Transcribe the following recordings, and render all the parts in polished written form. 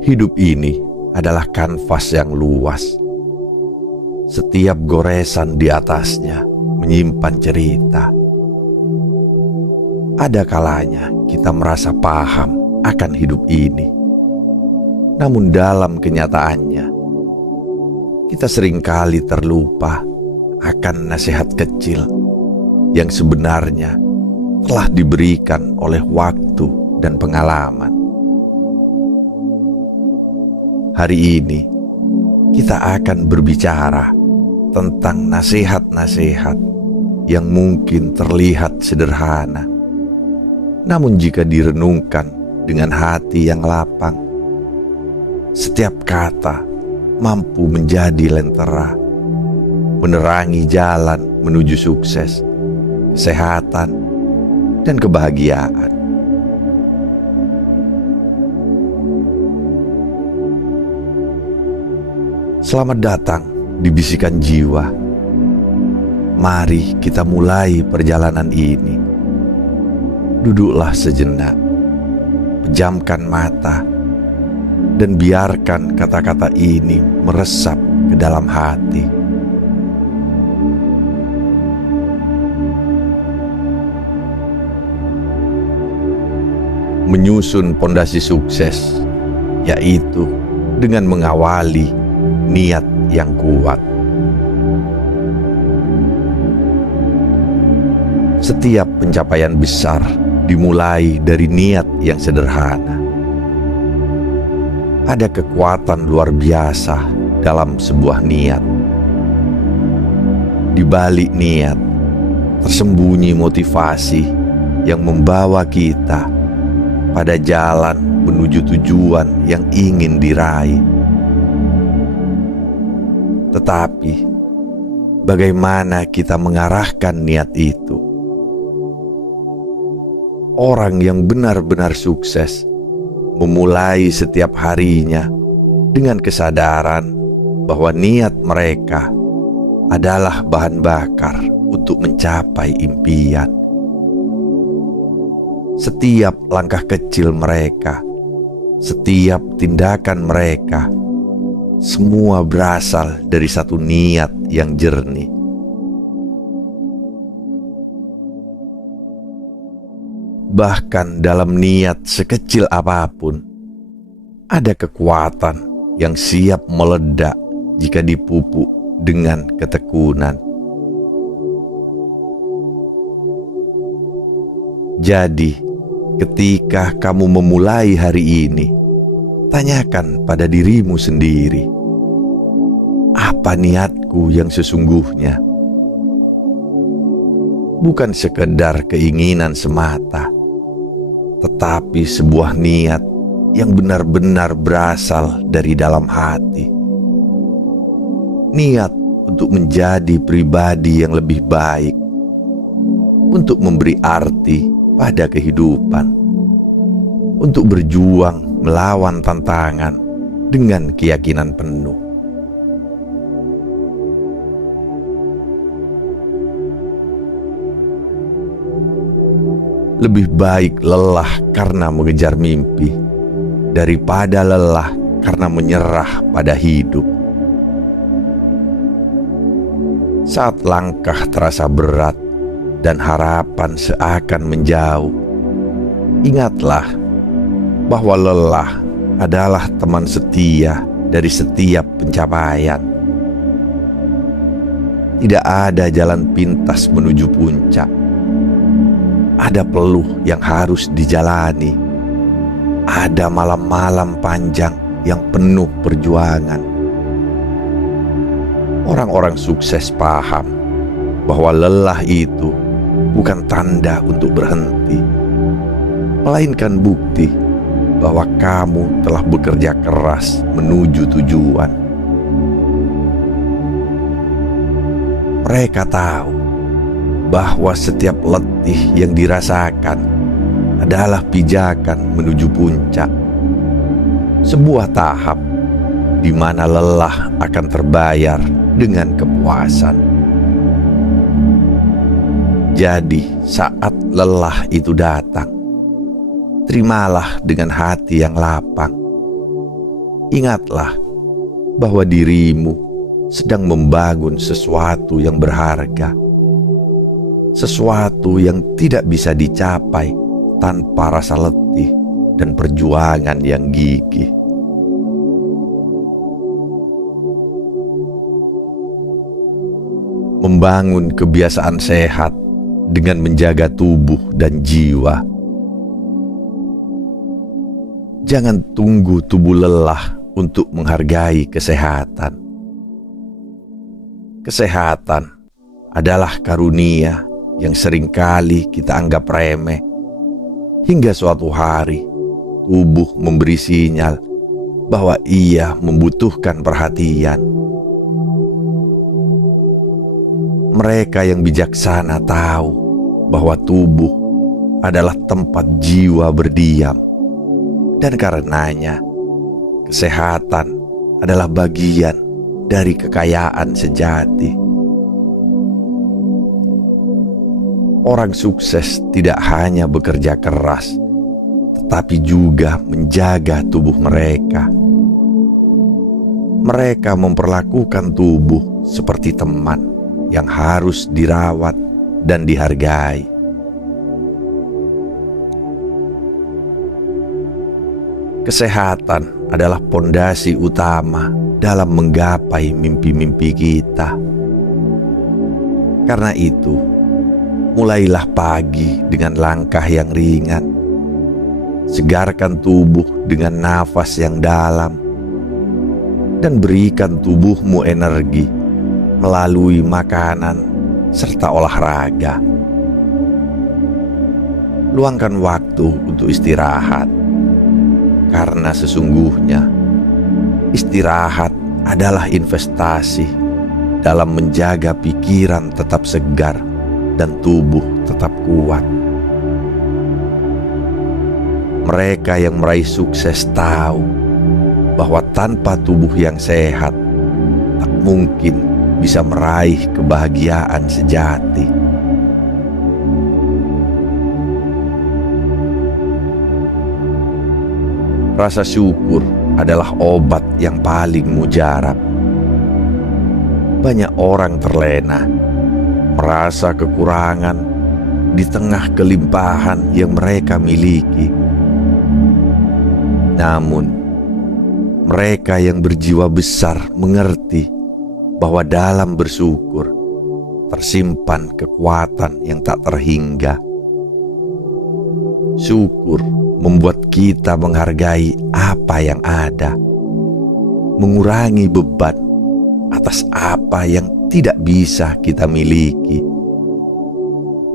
Hidup ini adalah kanvas yang luas. Setiap goresan di atasnya menyimpan cerita. Ada kalanya kita merasa paham akan hidup ini. Namun dalam kenyataannya, kita seringkali terlupa akan nasihat kecil yang sebenarnya telah diberikan oleh waktu dan pengalaman. Hari ini, kita akan berbicara tentang nasihat-nasihat yang mungkin terlihat sederhana. Namun jika direnungkan dengan hati yang lapang, setiap kata mampu menjadi lentera, menerangi jalan menuju sukses, kesehatan, dan kebahagiaan. Selamat datang di Bisikan Jiwa. Mari kita mulai perjalanan ini. Duduklah sejenak, pejamkan mata, dan biarkan kata-kata ini meresap ke dalam hati. Menyusun pondasi sukses, yaitu dengan mengawali niat yang kuat. Setiap pencapaian besar dimulai dari niat yang sederhana. Ada kekuatan luar biasa dalam sebuah niat. Di balik niat tersembunyi motivasi yang membawa kita pada jalan menuju tujuan yang ingin diraih. Tetapi, bagaimana kita mengarahkan niat itu? Orang yang benar-benar sukses memulai setiap harinya dengan kesadaran bahwa niat mereka adalah bahan bakar untuk mencapai impian. Setiap langkah kecil mereka, setiap tindakan mereka, semua berasal dari satu niat yang jernih. Bahkan dalam niat sekecil apapun, ada kekuatan yang siap meledak jika dipupuk dengan ketekunan. Jadi, ketika kamu memulai hari ini, tanyakan pada dirimu sendiri, apa niatku yang sesungguhnya? Bukan sekedar keinginan semata, tetapi sebuah niat yang benar-benar berasal dari dalam hati. Niat untuk menjadi pribadi yang lebih baik, untuk memberi arti pada kehidupan, untuk berjuang melawan tantangan dengan keyakinan penuh. Lebih baik lelah karena mengejar mimpi daripada lelah karena menyerah pada hidup. Saat langkah terasa berat dan harapan seakan menjauh, ingatlah bahwa lelah adalah teman setia dari setiap pencapaian. Tidak ada jalan pintas menuju puncak. Ada peluh yang harus dijalani. Ada malam-malam panjang yang penuh perjuangan. Orang-orang sukses paham bahwa lelah itu bukan tanda untuk berhenti, melainkan bukti bahwa kamu telah bekerja keras menuju tujuan. Mereka tahu bahwa setiap letih yang dirasakan adalah pijakan menuju puncak, sebuah tahap di mana lelah akan terbayar dengan kepuasan. Jadi, saat lelah itu datang, terimalah dengan hati yang lapang. Ingatlah bahwa dirimu sedang membangun sesuatu yang berharga, sesuatu yang tidak bisa dicapai tanpa rasa letih dan perjuangan yang gigih. Membangun kebiasaan sehat dengan menjaga tubuh dan jiwa. Jangan tunggu tubuh lelah untuk menghargai kesehatan. Kesehatan adalah karunia yang seringkali kita anggap remeh, hingga suatu hari tubuh memberi sinyal bahwa ia membutuhkan perhatian. Mereka yang bijaksana tahu bahwa tubuh adalah tempat jiwa berdiam, dan karenanya kesehatan adalah bagian dari kekayaan sejati. Orang sukses tidak hanya bekerja keras, tetapi juga menjaga tubuh mereka. Mereka memperlakukan tubuh seperti teman yang harus dirawat dan dihargai. Kesehatan adalah pondasi utama dalam menggapai mimpi-mimpi kita. Karena itu, mulailah pagi dengan langkah yang ringan. Segarkan tubuh dengan nafas yang dalam, dan berikan tubuhmu energi melalui makanan serta olahraga. Luangkan waktu untuk istirahat, karena sesungguhnya istirahat adalah investasi dalam menjaga pikiran tetap segar dan tubuh tetap kuat. Mereka yang meraih sukses tahu bahwa tanpa tubuh yang sehat, tak mungkin bisa meraih kebahagiaan sejati. Rasa syukur adalah obat yang paling mujarab. Banyak orang terlena, merasa kekurangan di tengah kelimpahan yang mereka miliki. Namun, mereka yang berjiwa besar mengerti bahwa dalam bersyukur tersimpan kekuatan yang tak terhingga. Syukur membuat kita menghargai apa yang ada, mengurangi beban atas apa yang tidak bisa kita miliki,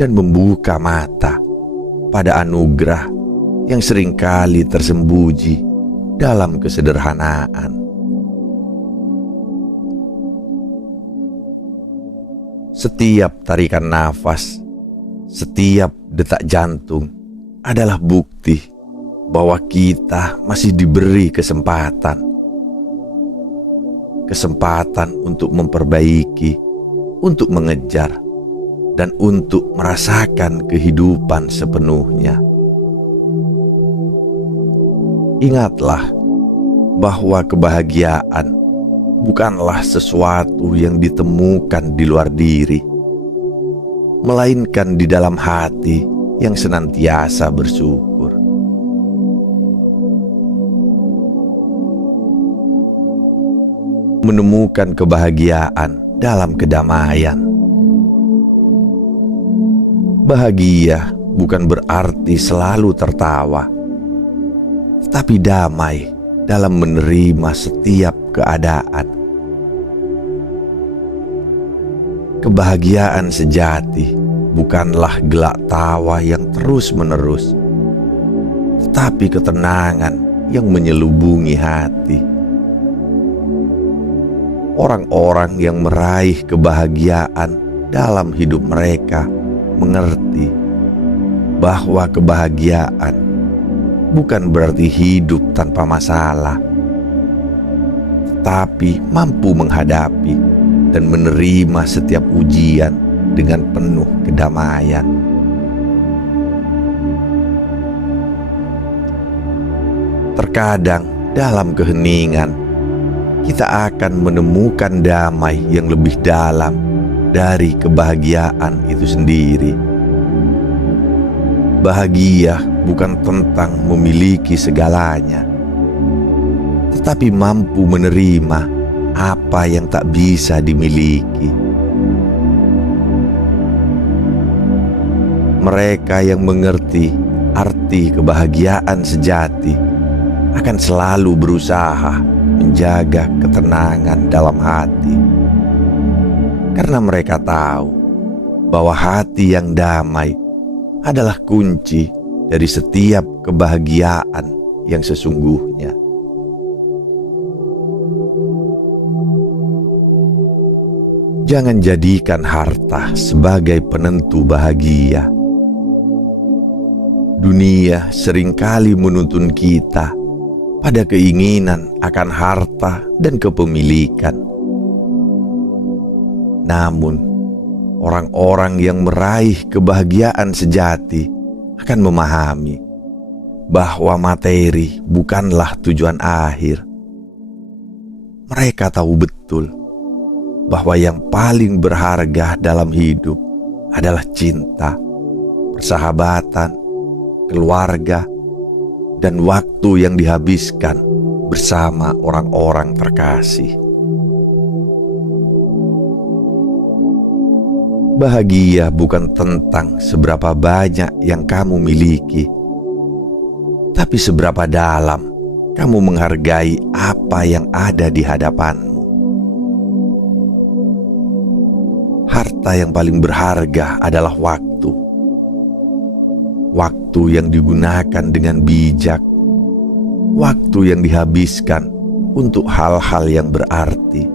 dan membuka mata pada anugerah yang seringkali tersembunyi dalam kesederhanaan. Setiap tarikan nafas, setiap detak jantung adalah bukti bahwa kita masih diberi kesempatan untuk memperbaiki, untuk mengejar, dan untuk merasakan kehidupan sepenuhnya. Ingatlah bahwa kebahagiaan bukanlah sesuatu yang ditemukan di luar diri, melainkan di dalam hati yang senantiasa bersyukur. Menemukan kebahagiaan dalam kedamaian. Bahagia bukan berarti selalu tertawa, tetapi damai dalam menerima setiap keadaan. Kebahagiaan sejati bukanlah gelak tawa yang terus-menerus, tetapi ketenangan yang menyelubungi hati. Orang-orang yang meraih kebahagiaan dalam hidup mereka mengerti bahwa kebahagiaan bukan berarti hidup tanpa masalah, tetapi mampu menghadapi dan menerima setiap ujian dengan penuh kedamaian. Terkadang dalam keheningan, kita akan menemukan damai yang lebih dalam dari kebahagiaan itu sendiri. Bahagia bukan tentang memiliki segalanya, tetapi mampu menerima apa yang tak bisa dimiliki. Mereka yang mengerti arti kebahagiaan sejati akan selalu berusaha menjaga ketenangan dalam hati, karena mereka tahu bahwa hati yang damai adalah kunci dari setiap kebahagiaan yang sesungguhnya. Jangan jadikan harta sebagai penentu bahagia. Dunia seringkali menuntun kita pada keinginan akan harta dan kepemilikan. Namun, orang-orang yang meraih kebahagiaan sejati akan memahami bahwa materi bukanlah tujuan akhir. Mereka tahu betul bahwa yang paling berharga dalam hidup adalah cinta, persahabatan, keluarga, dan waktu yang dihabiskan bersama orang-orang terkasih. Bahagia bukan tentang seberapa banyak yang kamu miliki, tapi seberapa dalam kamu menghargai apa yang ada di hadapanmu. Harta yang paling berharga adalah waktu. Waktu yang digunakan dengan bijak, waktu yang dihabiskan untuk hal-hal yang berarti,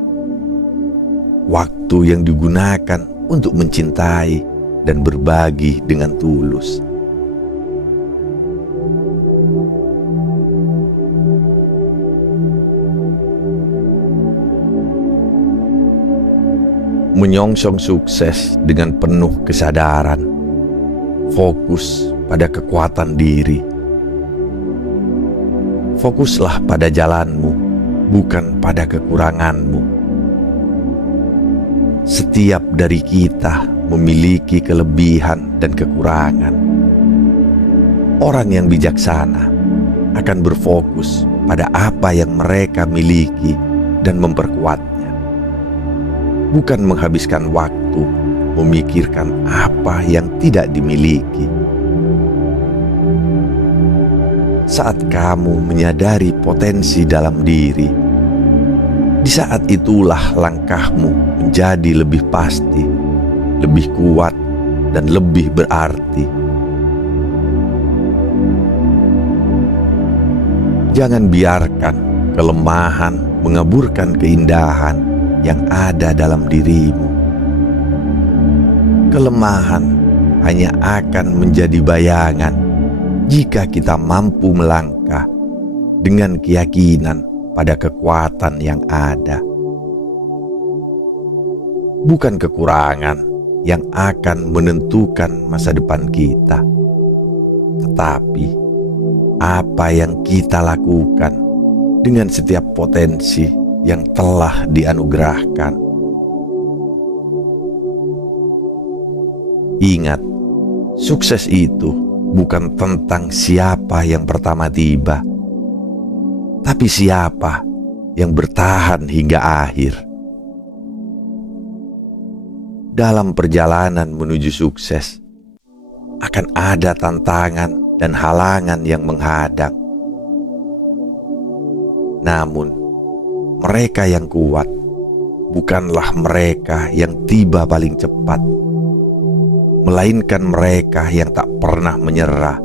waktu yang digunakan untuk mencintai dan berbagi dengan tulus. Menyongsong sukses dengan penuh kesadaran, fokus pada kekuatan diri. Fokuslah pada jalanmu, bukan pada kekuranganmu. Setiap dari kita memiliki kelebihan dan kekurangan. Orang yang bijaksana akan berfokus pada apa yang mereka miliki dan memperkuatnya, bukan menghabiskan waktu memikirkan apa yang tidak dimiliki. Saat kamu menyadari potensi dalam diri, di saat itulah langkahmu menjadi lebih pasti, lebih kuat, dan lebih berarti. Jangan biarkan kelemahan mengaburkan keindahan yang ada dalam dirimu. Kelemahan hanya akan menjadi bayangan jika kita mampu melangkah dengan keyakinan pada kekuatan yang ada. Bukan kekurangan yang akan menentukan masa depan kita, tetapi apa yang kita lakukan dengan setiap potensi yang telah dianugerahkan. Ingat, sukses itu bukan tentang siapa yang pertama tiba, tapi siapa yang bertahan hingga akhir. Dalam perjalanan menuju sukses, akan ada tantangan dan halangan yang menghadang. Namun, mereka yang kuat bukanlah mereka yang tiba paling cepat, melainkan mereka yang tak pernah menyerah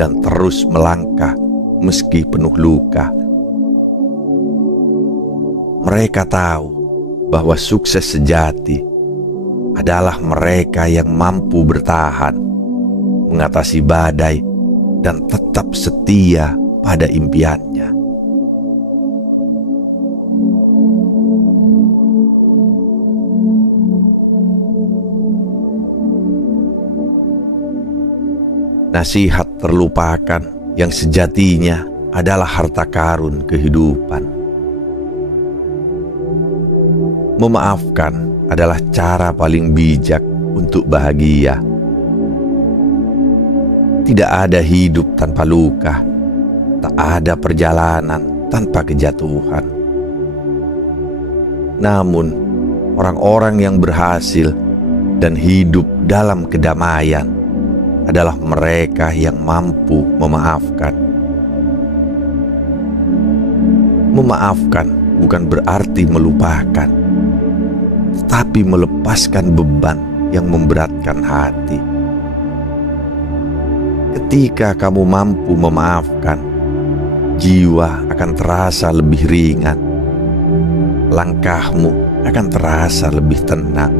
dan terus melangkah meski penuh luka. Mereka tahu bahwa sukses sejati adalah mereka yang mampu bertahan, mengatasi badai, dan tetap setia pada impiannya. Nasihat terlupakan yang sejatinya adalah harta karun kehidupan. Memaafkan adalah cara paling bijak untuk bahagia. Tidak ada hidup tanpa luka, tak ada perjalanan tanpa kejatuhan. Namun, orang-orang yang berhasil dan hidup dalam kedamaian adalah mereka yang mampu memaafkan. Memaafkan bukan berarti melupakan, tetapi melepaskan beban yang memberatkan hati. Ketika kamu mampu memaafkan, jiwa akan terasa lebih ringan. Langkahmu akan terasa lebih tenang,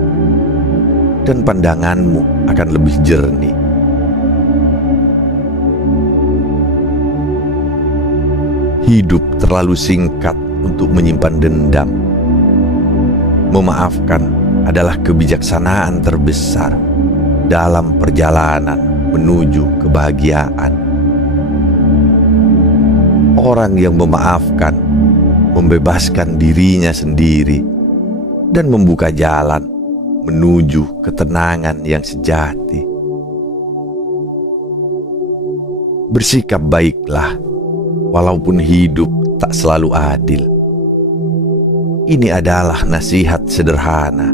dan pandanganmu akan lebih jernih. Hidup terlalu singkat untuk menyimpan dendam. Memaafkan adalah kebijaksanaan terbesar dalam perjalanan menuju kebahagiaan. Orang yang memaafkan membebaskan dirinya sendiri dan membuka jalan menuju ketenangan yang sejati. Bersikap baiklah, walaupun hidup tak selalu adil. Ini adalah nasihat sederhana,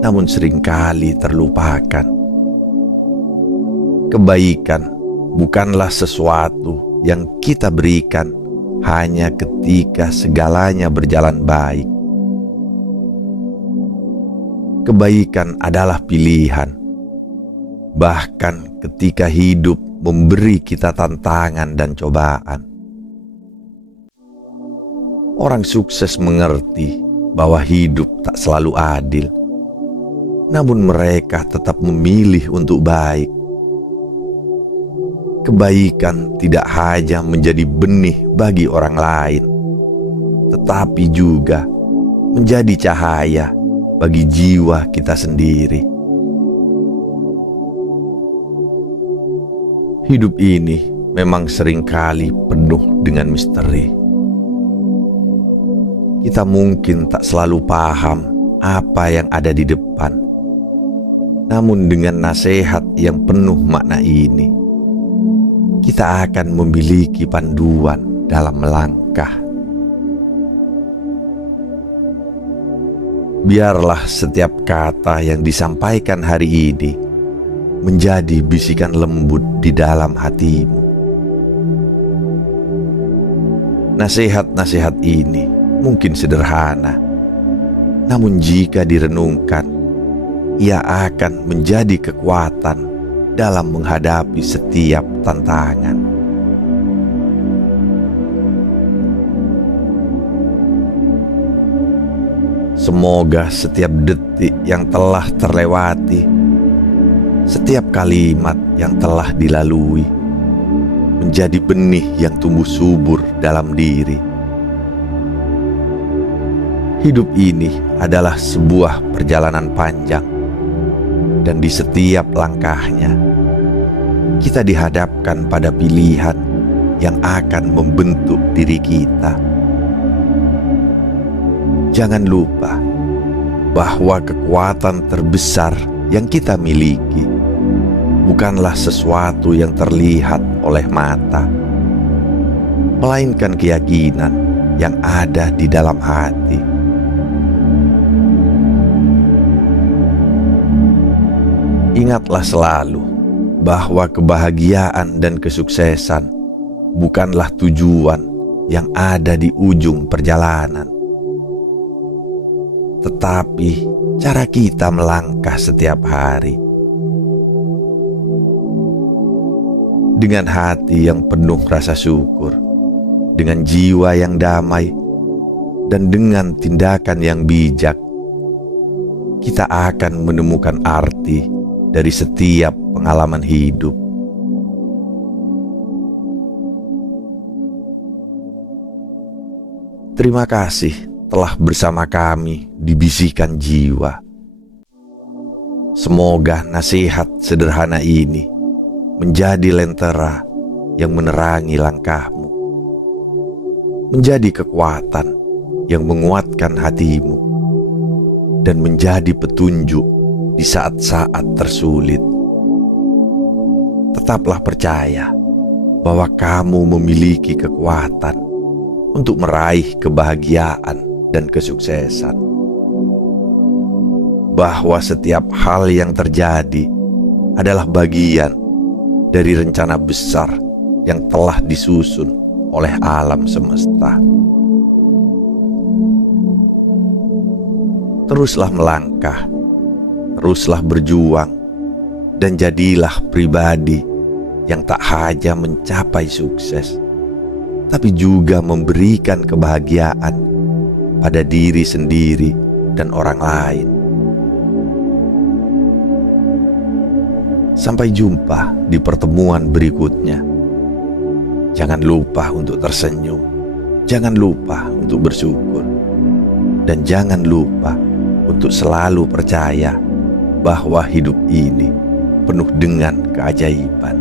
namun seringkali terlupakan. Kebaikan bukanlah sesuatu yang kita berikan hanya ketika segalanya berjalan baik. Kebaikan adalah pilihan, bahkan ketika hidup memberi kita tantangan dan cobaan. Orang sukses mengerti bahwa hidup tak selalu adil, namun mereka tetap memilih untuk baik. Kebaikan tidak hanya menjadi benih bagi orang lain, tetapi juga menjadi cahaya bagi jiwa kita sendiri. Hidup ini memang seringkali penuh dengan misteri. Kita mungkin tak selalu paham apa yang ada di depan, namun dengan nasihat yang penuh makna ini, kita akan memiliki panduan dalam melangkah. Biarlah setiap kata yang disampaikan hari ini menjadi bisikan lembut di dalam hatimu. Nasihat-nasihat ini mungkin sederhana, namun jika direnungkan, ia akan menjadi kekuatan dalam menghadapi setiap tantangan. Semoga setiap detik yang telah terlewati, setiap kalimat yang telah dilalui, menjadi benih yang tumbuh subur dalam diri. Hidup ini adalah sebuah perjalanan panjang, dan di setiap langkahnya, kita dihadapkan pada pilihan yang akan membentuk diri kita. Jangan lupa bahwa kekuatan terbesar yang kita miliki bukanlah sesuatu yang terlihat oleh mata, melainkan keyakinan yang ada di dalam hati. Ingatlah selalu bahwa kebahagiaan dan kesuksesan bukanlah tujuan yang ada di ujung perjalanan, tetapi cara kita melangkah setiap hari. Dengan hati yang penuh rasa syukur, dengan jiwa yang damai, dan dengan tindakan yang bijak, kita akan menemukan arti dari setiap pengalaman hidup. Terima kasih telah bersama kami di Bisikan Jiwa. Semoga nasihat sederhana ini menjadi lentera yang menerangi langkahmu menjadi kekuatan yang menguatkan hatimu dan menjadi petunjuk di saat-saat tersulit. Tetaplah percaya bahwa kamu memiliki kekuatan untuk meraih kebahagiaan dan kesuksesan. Bahwa setiap hal yang terjadi adalah bagian dari rencana besar yang telah disusun oleh alam semesta. Teruslah melangkah, teruslah berjuang, dan jadilah pribadi yang tak hanya mencapai sukses, tapi juga memberikan kebahagiaan pada diri sendiri dan orang lain. Sampai jumpa di pertemuan berikutnya. Jangan lupa untuk tersenyum, jangan lupa untuk bersyukur, dan jangan lupa untuk selalu percaya bahwa hidup ini penuh dengan keajaiban.